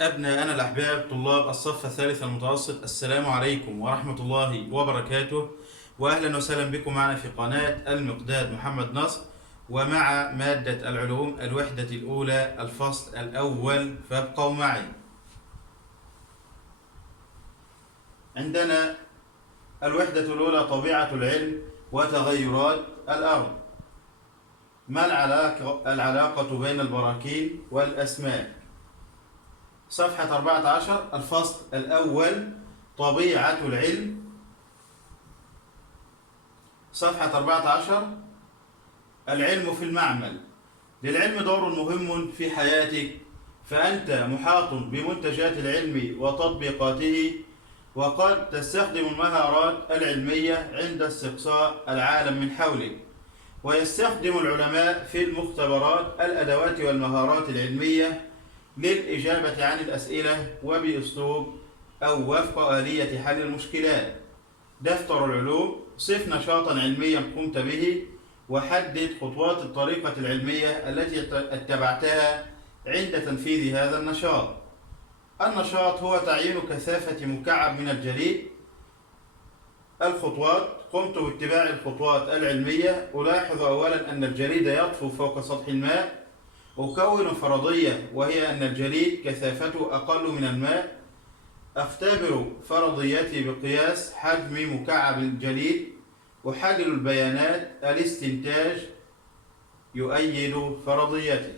أبناءنا الأحباب طلاب الصف الثالث المتوسط، السلام عليكم ورحمة الله وبركاته، وأهلا وسهلا بكم معنا في قناة المقداد محمد نصر، ومع مادة العلوم الوحدة الأولى الفصل الأول، فابقوا معي. عندنا الوحدة الأولى طبيعة العلم وتغيرات الأرض. ما العلاقة بين البراكين والأسماك؟ صفحة 14 الفصل الأول طبيعة العلم. صفحة 14 العلم في المعمل. للعلم دور مهم في حياتك، فأنت محاط بمنتجات العلم وتطبيقاته، وقد تستخدم المهارات العلمية عند استقصاء العالم من حولك. ويستخدم العلماء في المختبرات الأدوات والمهارات العلمية للإجابة عن الأسئلة وبأسلوب أو وفق آلية حل المشكلات. دفتر العلوم: صف نشاطا علميا قمت به، وحدد خطوات الطريقة العلمية التي اتبعتها عند تنفيذ هذا النشاط. النشاط هو تعيين كثافة مكعب من الجليد. الخطوات: قمت باتباع الخطوات العلمية. ألاحظ أولا أن الجليد يطفو فوق سطح الماء. أكون فرضية وهي أن الجليد كثافته أقل من الماء. أختبر فرضيتي بقياس حجم مكعب الجليد. أحلل البيانات. الاستنتاج يؤيد فرضيتي.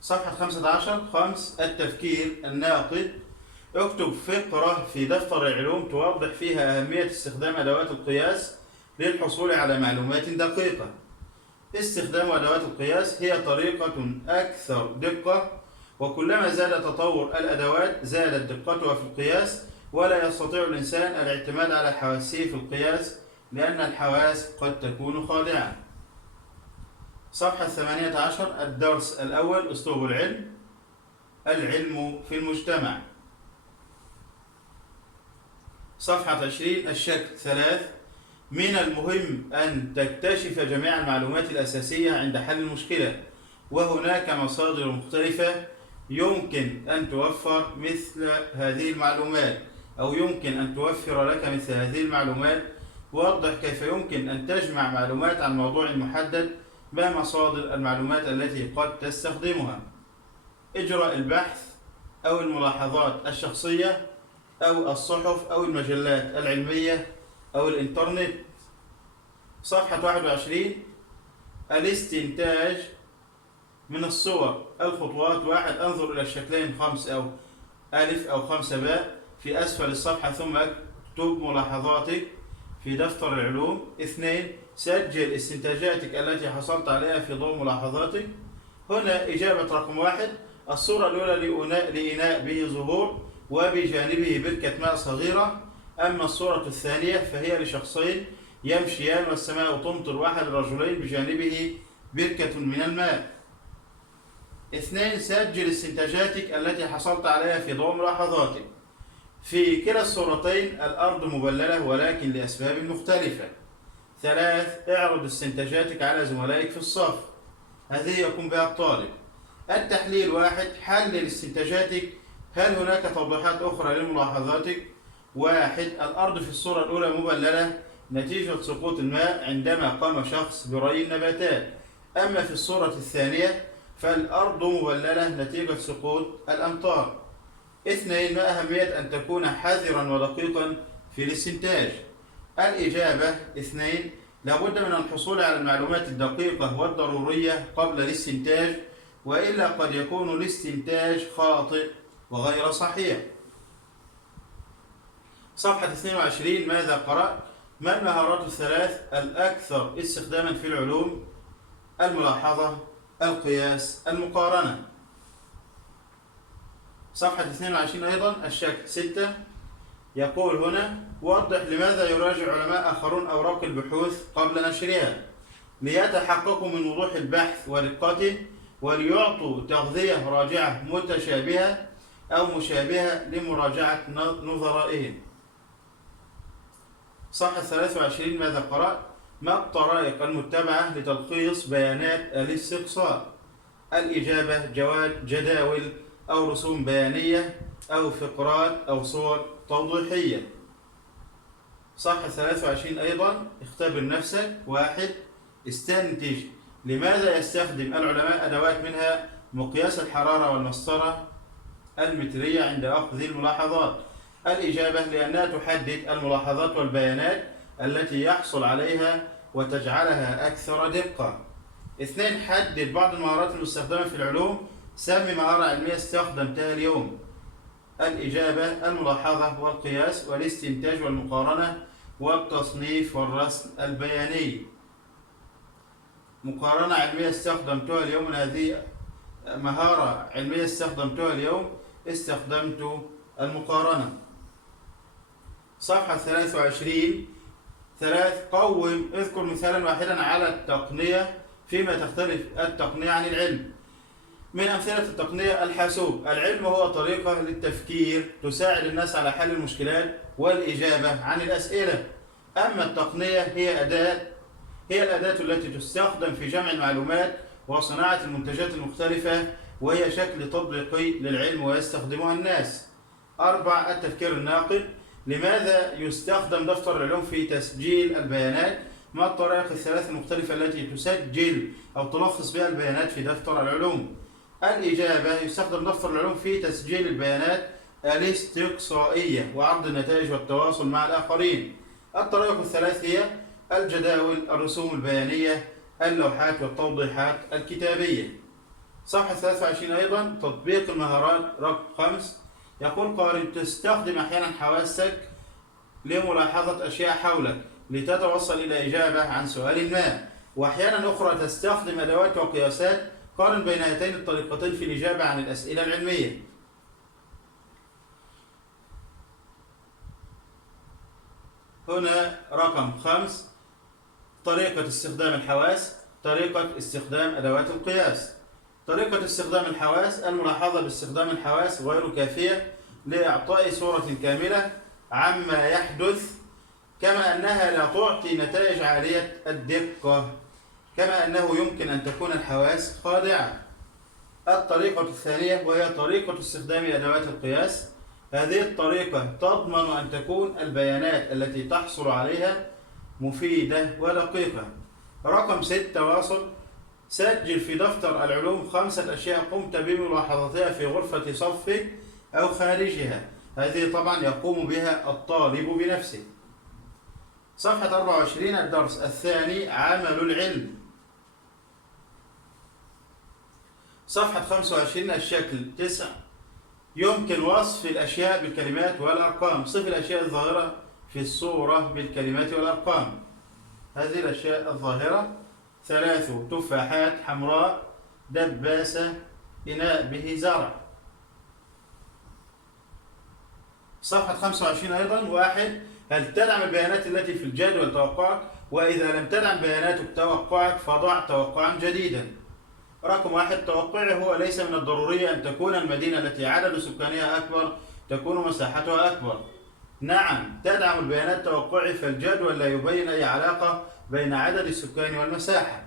صفحة 15 التفكير الناقد. اكتب فقرة في دفتر العلوم توضح فيها أهمية استخدام أدوات القياس للحصول على معلومات دقيقة. استخدام أدوات القياس هي طريقة أكثر دقة، وكلما زاد تطور الأدوات زادت دقتها في القياس، ولا يستطيع الإنسان الاعتماد على حواسه في القياس لأن الحواس قد تكون خادعة. صفحة 18 الدرس الأول أسلوب العلم. العلم في المجتمع. صفحة 20 الشكل 3. من المهم أن تكتشف جميع المعلومات الأساسية عند حل المشكلة، وهناك مصادر مختلفة يمكن أن توفر مثل هذه المعلومات، أو يمكن أن توفر لك مثل هذه المعلومات. وضح كيف يمكن أن تجمع معلومات عن موضوع محدد. ما مصادر المعلومات التي قد تستخدمها؟ اجرأ البحث، أو الملاحظات الشخصية، أو الصحف، أو المجلات العلمية، أو الإنترنت. صفحة 21 الاستنتاج من الصور. الخطوات: 1. انظر إلى الشكلين 5 أو ألف أو 5 باء في أسفل الصفحة، ثم اكتب ملاحظاتك في دفتر العلوم. 2. سجل استنتاجاتك التي حصلت عليها في ضوء ملاحظاتك. هنا إجابة رقم 1: الصورة الأولى لإناء به زهور وبجانبه بركة ماء صغيرة. أما الصورة الثانية فهي لشخصين يمشيان والسماء تمطر، وأحد الرجلين بجانبه بركة من الماء. 2. سجل استنتاجاتك التي حصلت عليها في ضوء ملاحظاتك. في كلا الصورتين الأرض مبللة ولكن لأسباب مختلفة. 3. اعرض استنتاجاتك على زملائك في الصف، هذه يقوم بها الطالب. التحليل: 1. حلل استنتاجاتك. هل هناك توضيحات أخرى لملاحظاتك؟ 1. الأرض في الصورة الأولى مبللة نتيجة سقوط الماء عندما قام شخص بري النباتات. أما في الصورة الثانية فالأرض مبللة نتيجة سقوط الأمطار. 2. ما أهمية أن تكون حذرا ودقيقا في الاستنتاج؟ الإجابة: 2. لابد من الحصول على المعلومات الدقيقة والضرورية قبل الاستنتاج، وإلا قد يكون الاستنتاج خاطئ وغير صحيح. صفحة 22 ماذا قرأت؟ ما المهارات الثلاث الأكثر استخداما في العلوم؟ الملاحظة، القياس، المقارنة. صفحة 22 أيضا الشكل 6 يقول هنا: وضح لماذا يراجع علماء آخرون أوراق البحوث قبل نشرها. ليتحققوا من وضوح البحث ودقته، وليعطوا تغذية راجعة متشابهة أو مشابهة لمراجعة نظرائهم. صفحة 23 ماذا قرأت؟ ما الطرائق المتبعة لتلخيص بيانات الاستقصاء؟ الإجابة جداول أو رسوم بيانية أو فقرات أو صور توضيحية. صفحة 23 أيضا اختبر نفسك. 1. استنتج لماذا يستخدم العلماء أدوات منها مقياس الحرارة والمسطرة المترية عند أخذ الملاحظات؟ الإجابة لأنها تحدد الملاحظات والبيانات التي يحصل عليها وتجعلها أكثر دقة. 2. حدد بعض المهارات المستخدمة في العلوم. سمي مهارة علمية استخدمتها اليوم. الإجابة الملاحظة والقياس والاستنتاج والمقارنة والتصنيف والرسم البياني. مقارنة علمية استخدمتها اليوم، هذه مهارة علمية استخدمتها اليوم، استخدمت المقارنة. صفحة 23. 3. قوم اذكر مثالا واحدا على التقنية فيما تختلف التقنية عن العلم. من أمثلة التقنية الحاسوب. العلم هو طريقة للتفكير تساعد الناس على حل المشكلات والإجابة عن الأسئلة. أما التقنية هي الأداة التي تستخدم في جمع المعلومات وصناعة المنتجات المختلفة، وهي شكل تطبيقي للعلم ويستخدمها الناس. 4. التفكير الناقد. لماذا يستخدم دفتر العلوم في تسجيل البيانات؟ ما الطرائق الثلاث المختلفة التي تسجل أو تلخص بها البيانات في دفتر العلوم؟ الإجابة يستخدم دفتر العلوم في تسجيل البيانات الاستقصائية وعرض النتائج والتواصل مع الآخرين. الطرائق الثلاث هي الجداول، الرسوم البيانية، اللوحات والتوضيحات الكتابية. صفحة 23 أيضا تطبيق المهارات رقم 5. يقول قارن تستخدم أحيانا حواسك لملاحظة أشياء حولك لتتوصل إلى إجابة عن سؤال ما، وأحيانا أخرى تستخدم أدوات وقياسات. قارن بين هاتين الطريقتين في الإجابة عن الأسئلة العلمية. هنا رقم 5 طريقة استخدام الحواس. طريقة استخدام أدوات القياس. طريقة استخدام الحواس. الملاحظة باستخدام الحواس غير كافية لإعطاء صورة كاملة عما يحدث، كما أنها لا تعطي نتائج عالية الدقة، كما أنه يمكن أن تكون الحواس خادعة. الطريقة الثانية وهي طريقة استخدام أدوات القياس. هذه الطريقة تضمن أن تكون البيانات التي تحصل عليها مفيدة ودقيقة. رقم 6 واصل. سجل في دفتر العلوم 5 أشياء قمت بملاحظتها في غرفة صفك أو خارجها. هذه طبعا يقوم بها الطالب بنفسه. صفحة 24 الدرس الثاني عمل العلم. صفحة 25 الشكل 9. يمكن وصف الأشياء بالكلمات والأرقام. صف الأشياء الظاهرة في الصورة بالكلمات والأرقام. هذه الأشياء الظاهرة 3 تفاحات حمراء، دباسة، إناء به زرع. صفحة 25 أيضا 1. هل تدعم البيانات التي في الجدول توقعك؟ وإذا لم تدعم بياناتك توقعك فضع توقعا جديدا. رقم 1 توقعي هو ليس من الضروري أن تكون المدينة التي عدد سكانها أكبر تكون مساحتها أكبر. نعم تدعم البيانات توقعي، فالجدول لا يبين أي علاقة بين عدد السكان والمساحة.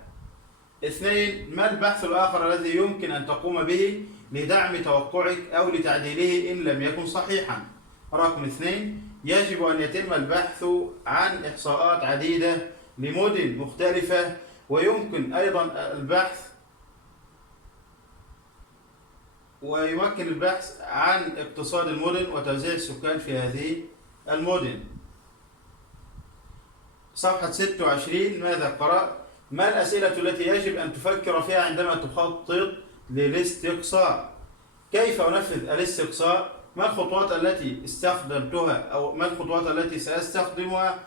2. ما البحث الآخر الذي يمكن أن تقوم به لدعم توقعك أو لتعديله إن لم يكن صحيحا؟ رقم 2 يجب أن يتم البحث عن إحصاءات عديدة لمدن مختلفة، ويمكن أيضا البحث عن اقتصاد المدن وتوزيع السكان في هذه المدن. صفحة 26 ماذا قرأت؟ ما الأسئلة التي يجب أن تفكر فيها عندما تخطط للاستقصاء؟ كيف أنفذ الاستقصاء؟ ما الخطوات التي استخدمتها أو ما الخطوات التي سأستخدمها؟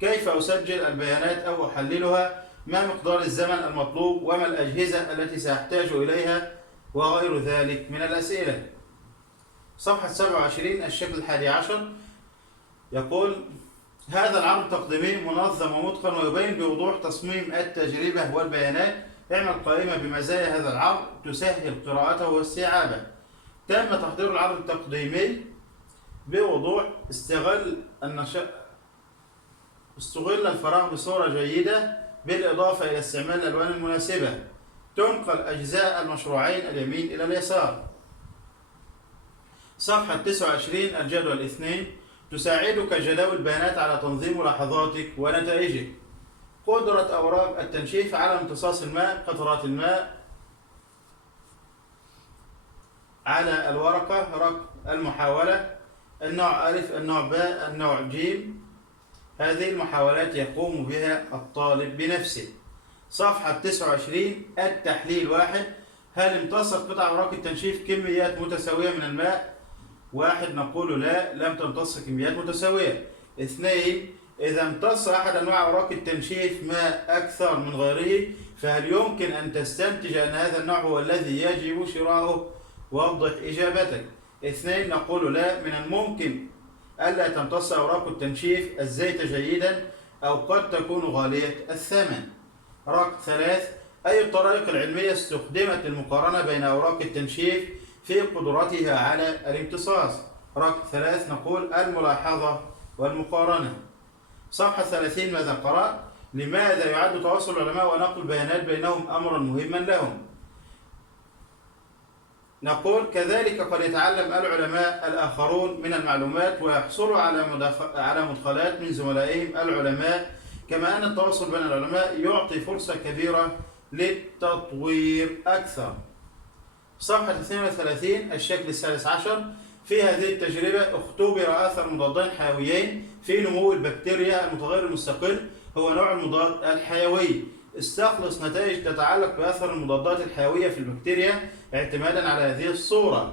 كيف أسجل البيانات أو أحللها؟ ما مقدار الزمن المطلوب؟ وما الأجهزة التي سأحتاج إليها؟ وغير ذلك من الأسئلة. صفحة 27 الشكل 11 يقول هذا العرض التقديمي منظم ومتقن ويبين بوضوح تصميم التجربة والبيانات. اعمل قائمة بمزايا هذا العرض تسهل قراءته واستيعابه. تم تحضير العرض التقديمي بوضوح. استغل الفراغ بصورة جيدة بالإضافة إلى استعمال الألوان المناسبة. تنقل أجزاء المشروعين اليمين إلى اليسار. صفحة 29 الجدول 2 تساعدك جداول البيانات على تنظيم ملاحظاتك ونتائجك. قدرة أوراق التنشيف على امتصاص الماء، قطرات الماء على الورقة، رقم المحاولة، النوع أ، النوع ب، النوع ج. هذه المحاولات يقوم بها الطالب بنفسه. صفحة 29 التحليل 1 هل امتصت قطع أوراق التنشيف كميات متساوية من الماء؟ 1 نقول لا، لم تمتص كميات متساوية. 2 إذا امتص أحد أنواع أوراق التنشيف ماء أكثر من غيره فهل يمكن أن تستنتج أن هذا النوع هو الذي يجب شراؤه؟ وضح إجابتك. 2 نقول لا، من الممكن ألا تمتص أوراق التنشيف الزيت جيدا أو قد تكون غالية الثمن. رقم 3 أي الطرائق العلمية استخدمت للمقارنة بين أوراق التنشيف في قدرتها على الامتصاص؟ رقم 3 نقول الملاحظة والمقارنة. صفحة 30 ماذا قرأت؟ لماذا يعد تواصل العلماء ونقل البيانات بينهم أمرا مهما لهم؟ نقول كذلك قد يتعلم العلماء الآخرون من المعلومات ويحصلوا على مدخلات من زملائهم العلماء، كما أن التواصل بين العلماء يعطي فرصة كبيرة للتطوير أكثر. صفحة 32 الشكل الثالث عشر في هذه التجربة اختبر أثر مضادين حيويين في نمو البكتيريا. المتغير المستقل هو نوع المضاد الحيوي. استخلص نتائج تتعلق بأثر المضادات الحيوية في البكتيريا اعتمادا على هذه الصورة.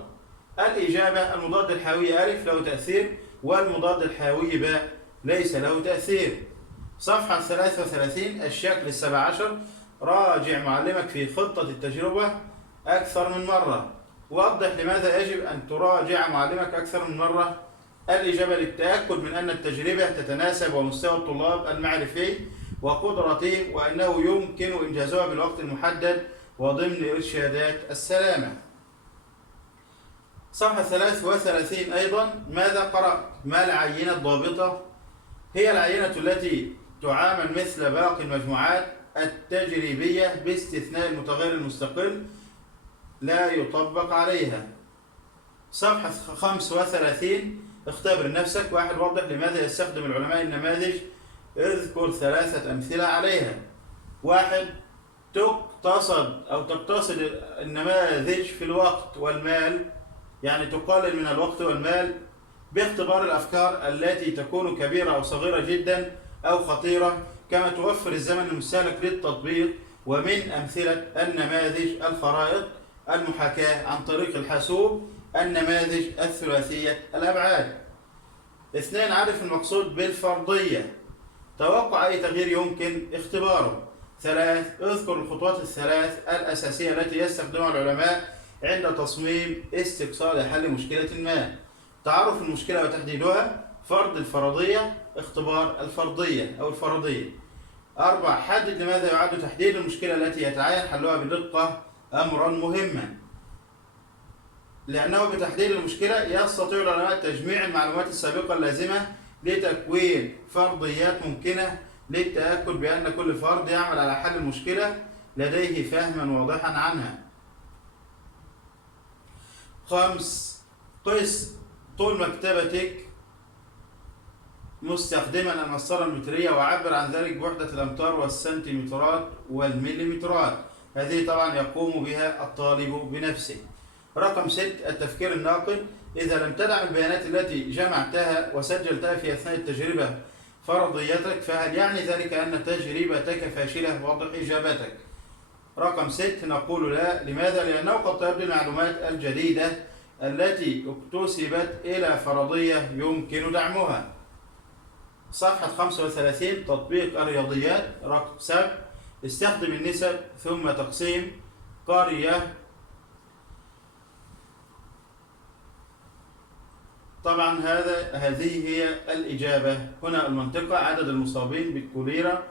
الإجابة المضاد الحيوي أ له تأثير والمضاد الحيوي ب ليس له تأثير. صفحة 33 الشكل السابع عشر راجع معلمك في خطة التجربة أكثر من مرة. وضح لماذا يجب أن تراجع معلمك أكثر من مرة. الإجابة للتأكد من أن التجربة تتناسب ومستوى الطلاب المعرفي وقدرتهم وأنه يمكن إنجازها بالوقت المحدد وضمن إرشادات السلامة. صفحة 33 أيضا ماذا قرأت؟ ما العينة الضابطة؟ هي العينة التي تعامل مثل باقي المجموعات التجريبية باستثناء المتغير المستقل لا يطبق عليها. صفحة 35 اختبر نفسك. 1 وضح لماذا يستخدم العلماء النماذج. اذكر 3 أمثلة عليها. 1 تقتصد النماذج في الوقت والمال، يعني تقلل من الوقت والمال باختبار الأفكار التي تكون كبيرة أو صغيرة جدا أو خطيرة، كما توفر الزمن المستهلك للتطبيق. ومن أمثلة النماذج الخرائط، المحاكاة عن طريق الحاسوب، النماذج الثلاثية الأبعاد. 2 عرف المقصود بالفرضية. توقع أي تغيير يمكن اختباره. 3 اذكر الخطوات الثلاث الأساسية التي يستخدمها العلماء عند تصميم استقصاء لحل مشكلة ما. تعرف المشكلة وتحديدها، فرض الفرضية، اختبار الفرضية أو الفرضية. 4 حدد لماذا يعد تحديد المشكلة التي يتعين حلها بدقة أمرا مهما، لأنه بتحديد المشكلة يستطيع العلماء تجميع المعلومات السابقة اللازمة لتكوين فرضيات ممكنة للتأكد بأن كل فرد يعمل على حل المشكلة لديه فهما واضحا عنها. 5 قس طول مكتبتك مستخدما المسطرة المترية وعبر عن ذلك بوحدة الأمتار والسنتيمترات والمليمترات. هذه طبعا يقوم بها الطالب بنفسه. رقم 6 التفكير الناقد. إذا لم تدعم البيانات التي جمعتها وسجلتها في أثناء التجربة فرضيتك فهل يعني ذلك أن تجربتك فاشلة؟ وضح إجابتك. رقم 6 نقول لا. لماذا؟ لأنه قد تبدو المعلومات الجديدة التي اكتسبت إلى فرضية يمكن دعمها. صفحة 35 تطبيق الرياضيات. رقم 7 استخدم النسب ثم تقسيم قرية. طبعا هذه هي الإجابة. هنا المنطقة عدد المصابين بالكوليرا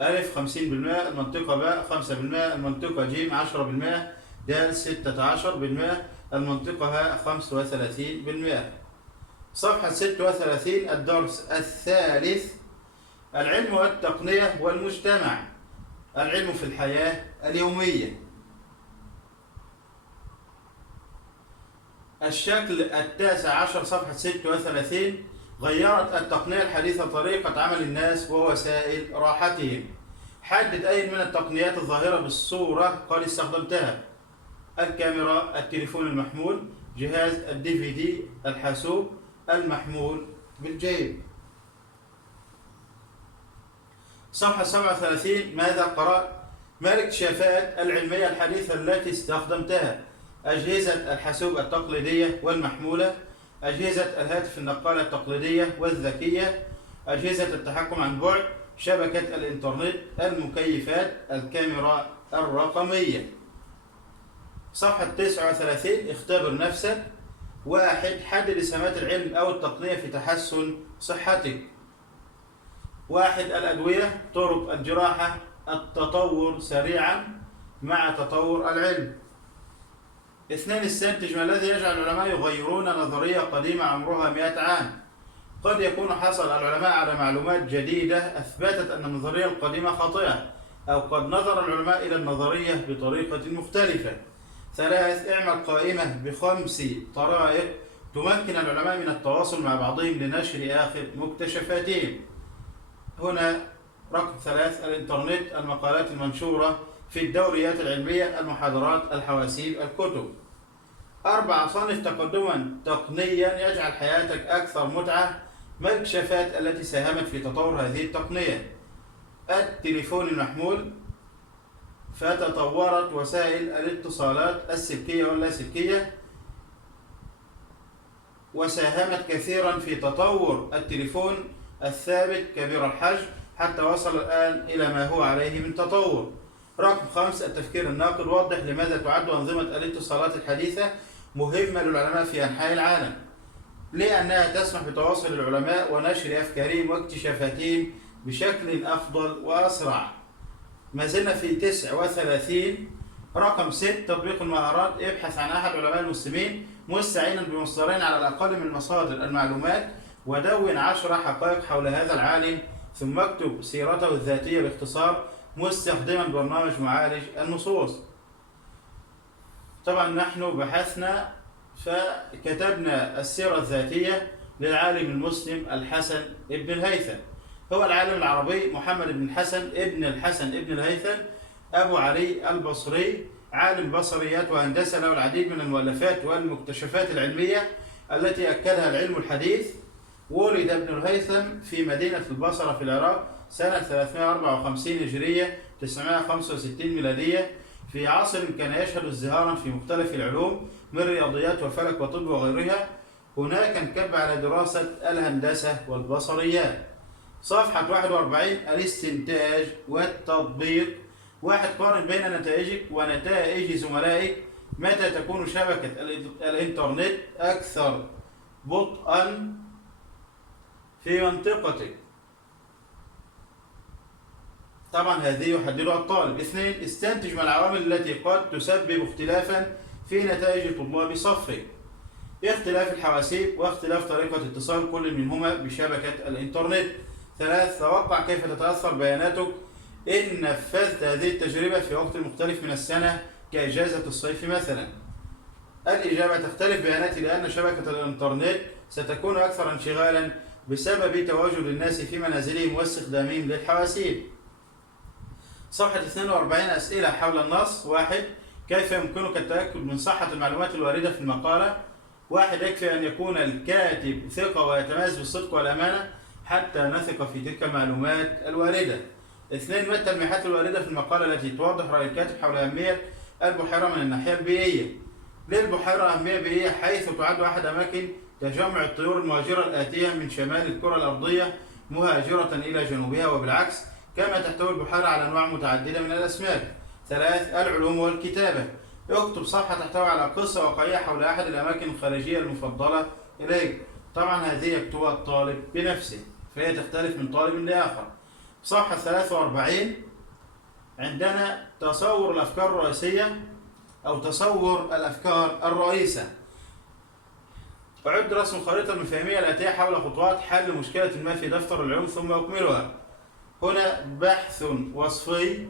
أ 50%، المنطقة ب 5%، المنطقة ج 10%، د 16%، المنطقة ه 35%. صفحة 36 الدرس الثالث العلم والتقنية والمجتمع. العلم في الحياة اليومية. الشكل 19 صفحة 36. غيرت التقنية الحديثة طريقة عمل الناس ووسائل راحتهم. حدد أي من التقنيات الظاهرة بالصورة قد استخدمتها: الكاميرا، التليفون المحمول، جهاز DVD، الحاسوب، المحمول بالجيب. صفحة 37. ماذا قرأت؟ ما الاكتشافات العلمية الحديثة التي استخدمتها؟ أجهزة الحاسوب التقليدية والمحمولة، أجهزة الهاتف النقالة التقليدية والذكية، أجهزة التحكم عن بعد، شبكة الإنترنت، المكيفات، الكاميرا الرقمية. صفحة 39. اختبر نفسك. 1. حدد إسهامات العلم أو التقنية في تحسن صحتك. 1. الأدوية، طرق الجراحة، التطور سريعا مع تطور العلم. 2. استنتج ما الذي يجعل العلماء يغيرون نظرية قديمة عمرها 100 عام. قد يكون حصل العلماء على معلومات جديدة أثبتت أن النظرية القديمة خاطئة، أو قد نظر العلماء إلى النظرية بطريقة مختلفة. 3. اعمل قائمة ب5 طرائق تمكن العلماء من التواصل مع بعضهم لنشر آخر مكتشفاتهم. هنا رقم 3: الإنترنت، المقالات المنشورة في الدوريات العلمية، المحاضرات، الحواسيب، الكتب. 4. صنف تقدما تقنيا يجعل حياتك أكثر متعة. ما الاكتشافات التي ساهمت في تطور هذه التقنية؟ التليفون المحمول، فتطورت وسائل الاتصالات السلكية واللاسلكية، وساهمت كثيرا في تطور التليفون الثابت كبير الحجم حتى وصل الآن إلى ما هو عليه من تطور. رقم 5: التفكير الناقد. وضح لماذا تعد أنظمة الاتصالات الحديثة مهمة للعلماء في أنحاء العالم. لأنها تسمح بتواصل العلماء ونشر أفكارهم واكتشافاتهم بشكل أفضل وأسرع. ما زلنا في 39. رقم 6: تطبيق المهارات. ابحث عن أحد علماء المسلمين مستعينا بمصدرين على الأقل من مصادر المعلومات، ودون 10 حقائق حول هذا العالم، ثم اكتب سيرته الذاتية باختصار مستخدما برنامج معالج النصوص. طبعا نحن بحثنا فكتبنا السيرة الذاتية للعالم المسلم الحسن ابن الهيثم. هو العالم العربي محمد بن الحسن ابن الهيثم أبو علي البصري، عالم بصريات وهندسة، له العديد من المؤلفات والمكتشفات العلمية التي أكدها العلم الحديث. ولد ابن الهيثم في مدينة البصرة في العراق سنة 354 هجرية 965 ميلادية، في عصر كان يشهد ازدهارا في مختلف العلوم من رياضيات وفلك وطب وغيرها. هناك انكب على دراسة الهندسة والبصريات. صفحة 41: الاستنتاج والتطبيق. 1. قارن بين نتائجك ونتائج زملائك. متى تكون شبكة الإنترنت أكثر بطئا في منطقتك؟ طبعا هذه يحددها الطالب. 2. استنتج ما العوامل التي قد تسبب اختلافا في نتائج طلاب صفك. اختلاف الحواسيب واختلاف طريقة اتصال كل منهما بشبكة الإنترنت. 3. توقع كيف تتأثر بياناتك إن نفذت هذه التجربة في وقت مختلف من السنة كإجازة الصيف مثلا. الإجابة: تختلف بياناتي لأن شبكة الإنترنت ستكون أكثر انشغالا بسبب تواجد الناس في منازلهم واستخدامهم للحواسيب. صفحة 42: أسئلة حول النص. 1. كيف يمكنك التأكد من صحة المعلومات الواردة في المقالة؟ 1. يكفي أن يكون الكاتب ثقة ويتميز بالصدق والأمانة حتى نثق في تلك المعلومات الواردة. 2. ما التلميحات الواردة في المقالة التي توضح رأي الكاتب حول أهمية البحيرة من الناحية البيئية؟ للبحيرة أهمية بيئية حيث تعد أحد أماكن تجمع الطيور المهاجرة الآتية من شمال الكرة الأرضية مهاجرة إلى جنوبها وبالعكس، كما تحتوي البحيرة على أنواع متعددة من الأسماك. 3. العلوم والكتابة. اكتب صفحة تحتوي على قصة واقعية حول أحد الأماكن الخارجية المفضلة إليك. طبعا هذه يكتبها الطالب بنفسه، فهي تختلف من طالب لآخر. صفحة 43: عندنا تصور الأفكار الرئيسية أو تصور الأفكار الرئيسة. أعد رسم الخريطة المفاهيمية الآتية حول خطوات حل مشكلة ما في دفتر العلوم ثم أكملها. هنا بحث وصفي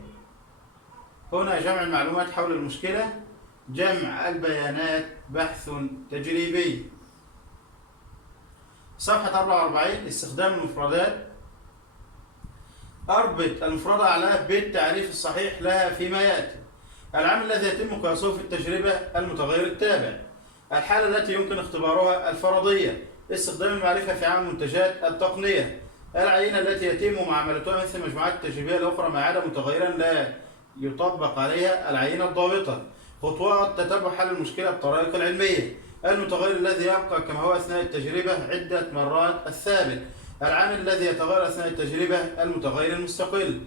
هنا جمع المعلومات حول المشكلة، جمع البيانات بحث تجريبي. صفحة 44 استخدام المفردات. أربط المفردة على بالتعريف الصحيح لها فيما يأتي. العامل الذي يتم قياسه في التجربة المتغير التابع. الحالة التي يمكن اختبارها الفرضية. استخدام المعرفة في عمل منتجات التقنية. العينة التي يتم معاملتها مثل المجموعات التجريبية الأخرى ما عدا متغيرا لا يطبق عليها العينة الضابطة. خطوات تتبع حل المشكلة بالطريقة العلمية. المتغير الذي يبقى كما هو أثناء التجربة عدة مرات الثابت. العامل الذي يتغير أثناء التجربة المتغير المستقل.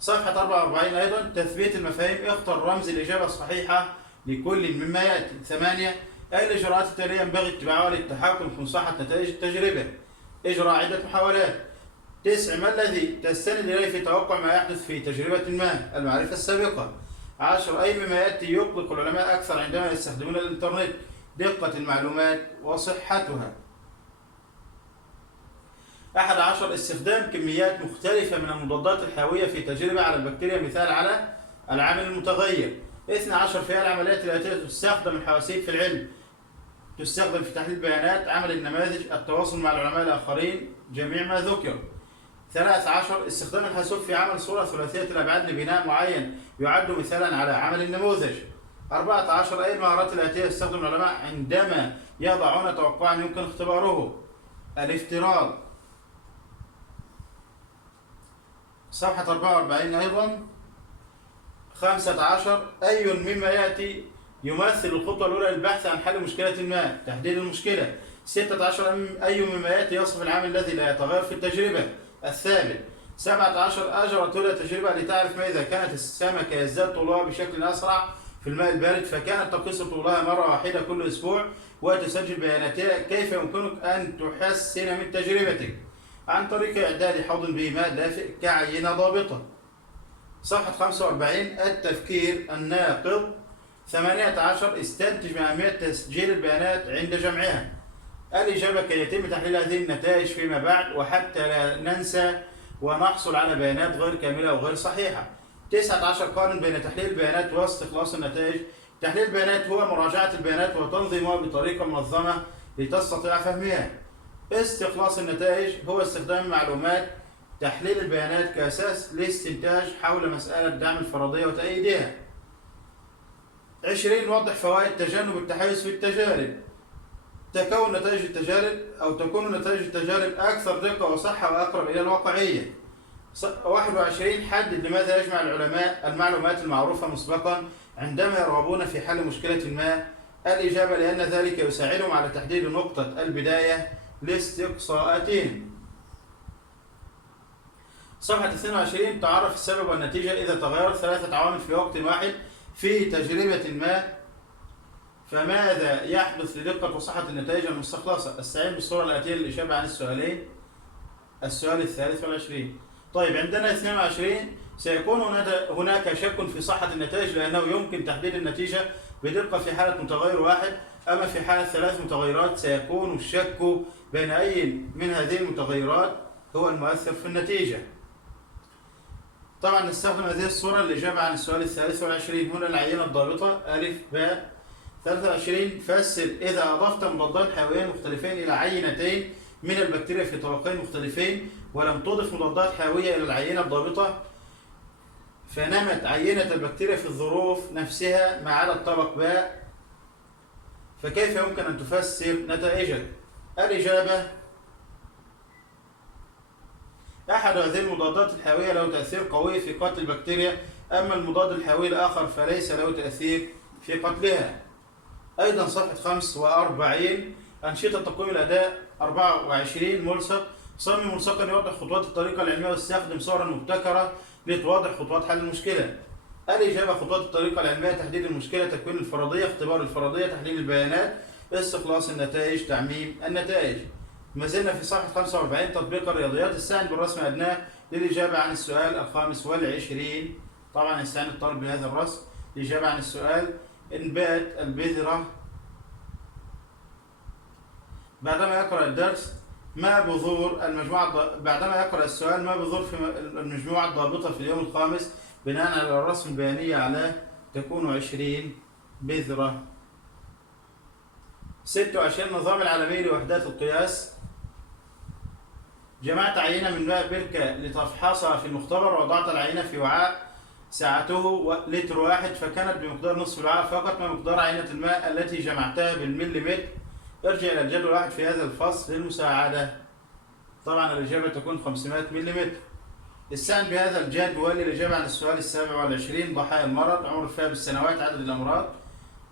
صفحة 44 أيضا تثبيت المفاهيم. اختر رمز الإجابة الصحيحة لكل مما يأتي. 8. أي الإجراءات التالية ينبغي اتباعها للتحكم في صحة نتائج التجربة؟ إجراء عدة محاولات. 9. ما الذي تستند إليه في توقع ما يحدث في تجربة ما؟ المعرفة السابقة. 10. أي مما يأتي يقلق العلماء أكثر عندما يستخدمون الإنترنت؟ دقة المعلومات وصحتها. 11. استخدام كميات مختلفة من المضادات الحيوية في تجربة على البكتيريا مثال على العامل المتغير. 12. في العمليات التي تستخدم الحواسيب في العلم. تستخدم في تحليل البيانات، عمل النماذج، التواصل مع العلماء الآخرين، جميع ما ذكر. 13. استخدام الحاسوب في عمل صورة ثلاثية الأبعاد لبناء معين يعد مثالا على عمل النموذج. 14. أي المهارات التي يستخدم العلماء عندما يضعون توقعا يمكن اختباره؟ الافتراض. صفحة 44 أيضا. 15. أي مما يأتي يمثل الخطوة الأولى للبحث عن حل مشكلة ما؟ تحديد المشكلة. 16. أي مما يأتي يصف العامل الذي لا يتغير في التجربة؟ الثابت. 17. أجرت هنا تجربة لتعرف ما إذا كانت السمكة يزداد طولها بشكل أسرع في الماء البارد فكانت تقيس طولها مرة واحدة كل أسبوع وتسجل بياناتها. كيف يمكنك أن تحسن من تجربتك؟ عن طريق إعداد حوض به ماء دافئ كعينة ضابطة. صفحة 45 التفكير الناقض. 18. استنتج من أهمية تسجيل البيانات عند جمعها. الإجابة كي يتم تحليل هذه النتائج فيما بعد وحتى لا ننسى ونحصل على بيانات غير كاملة وغير صحيحة. 19. قارن بين تحليل البيانات واستخلاص النتائج. تحليل البيانات هو مراجعة البيانات وتنظيمها بطريقة منظمة لتستطيع فهمها. استخلاص النتائج هو استخدام المعلومات تحليل البيانات كأساس لاستنتاج حول مسألة دعم الفرضية وتأييدها. 20. وضح فوائد تجنب التحيز في التجارب. تكون نتائج التجارب أكثر دقة وصحة وأقرب إلى الواقعية. 21. حدد لماذا يجمع العلماء المعلومات المعروفة مسبقا عندما يرغبون في حل مشكلة ما. الإجابة لأن ذلك يساعدهم على تحديد نقطة البداية لاستقصاءاتهم. صفحة 22 تعرف السبب والنتيجة إذا تغيرت 3 عوامل في وقت واحد في تجربة ما فماذا يحدث لدقة وصحة النتائج المستخلصة؟ استعين بالصورة الآتية للإجابة عن السؤالين. السؤال الثالث والعشرين. طيب عندنا 22 سيكون هناك شك في صحة النتائج لأنه يمكن تحديد النتيجة بدقة في حالة متغير واحد، أما في حالة 3 متغيرات سيكون الشك بين أي من هذه المتغيرات هو المؤثر في النتيجة. طبعا نستخدم هذه الصورة للإجابة عن السؤال الثالث والعشرين. هنا العينة الضابطة ألف باء. 23 فسر إذا أضفت مضادات حيوية مختلفين إلى عينتين من البكتيريا في طبقين مختلفين ولم تضف مضادات حيوية إلى العينة الضابطة فنمت عينة البكتيريا في الظروف نفسها ما عدا الطبق باء فكيف يمكن أن تفسر نتائجك؟ الإجابة أحد هذه المضادات الحيوية له تأثير قوي في قتل البكتيريا أما المضاد الحيوي الآخر فليس له تأثير في قتلها. أيضا صفحة 45 أنشطة تقويم الأداء. 24 ملصق. صمم ملصقا يوضح خطوات الطريقة العلمية واستخدم صورا مبتكرة لتوضح خطوات حل المشكلة. الإجابة خطوات الطريقة العلمية تحديد المشكلة، تكوين الفرضية، اختبار الفرضية، تحليل البيانات، استخلاص النتائج، تعميم النتائج. ما زلنا في صفحة 45 تطبيق الرياضيات. استعن بالرسم أدناه للإجابة عن السؤال الخامس والعشرين. طبعا يستعين الطالب بهذا الرسم للإجابة عن السؤال. إنبات البذرة. بعدما يقرأ الدرس ما بذور المجموعة بعدما يقرأ السؤال ما بذور في المجموعة الضابطة في اليوم الخامس بناء على الرسم البيانية على تكون 20 بذرة. 26. النظام العالمي لوحدات القياس. جمعت عينة من ماء بركة لتفحصها في المختبر، ووضعت العينة في وعاء سعته لتر واحد، فكانت بمقدار نصف الوعاء فقط. ما مقدار عينة الماء التي جمعتها بالمليمتر؟ ارجع إلى الجدول واحد في هذا الفصل للمساعدة. طبعا الإجابة تكون 500 ملم. استعن بهذا الجدول للإجابة عن السؤال 27. ضحايا المرض، عمر الفئة بالسنوات، عدد الأمراض.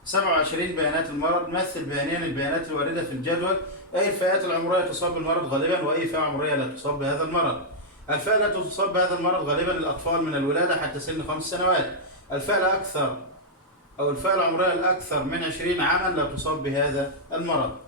27. بيانات المرض. مثل بيانيا البيانات الواردة في الجدول. أي الفئات العمرية تصاب بالمرض غالبا، وأي فئة عمرية لا تصاب بهذا المرض؟ الفئة التي تصاب بهذا المرض غالبا الأطفال من الولادة حتى سن 5 سنوات. الفئة الأكثر أو الفئة العمرية الأكثر من 20 عاما لا تصاب بهذا المرض.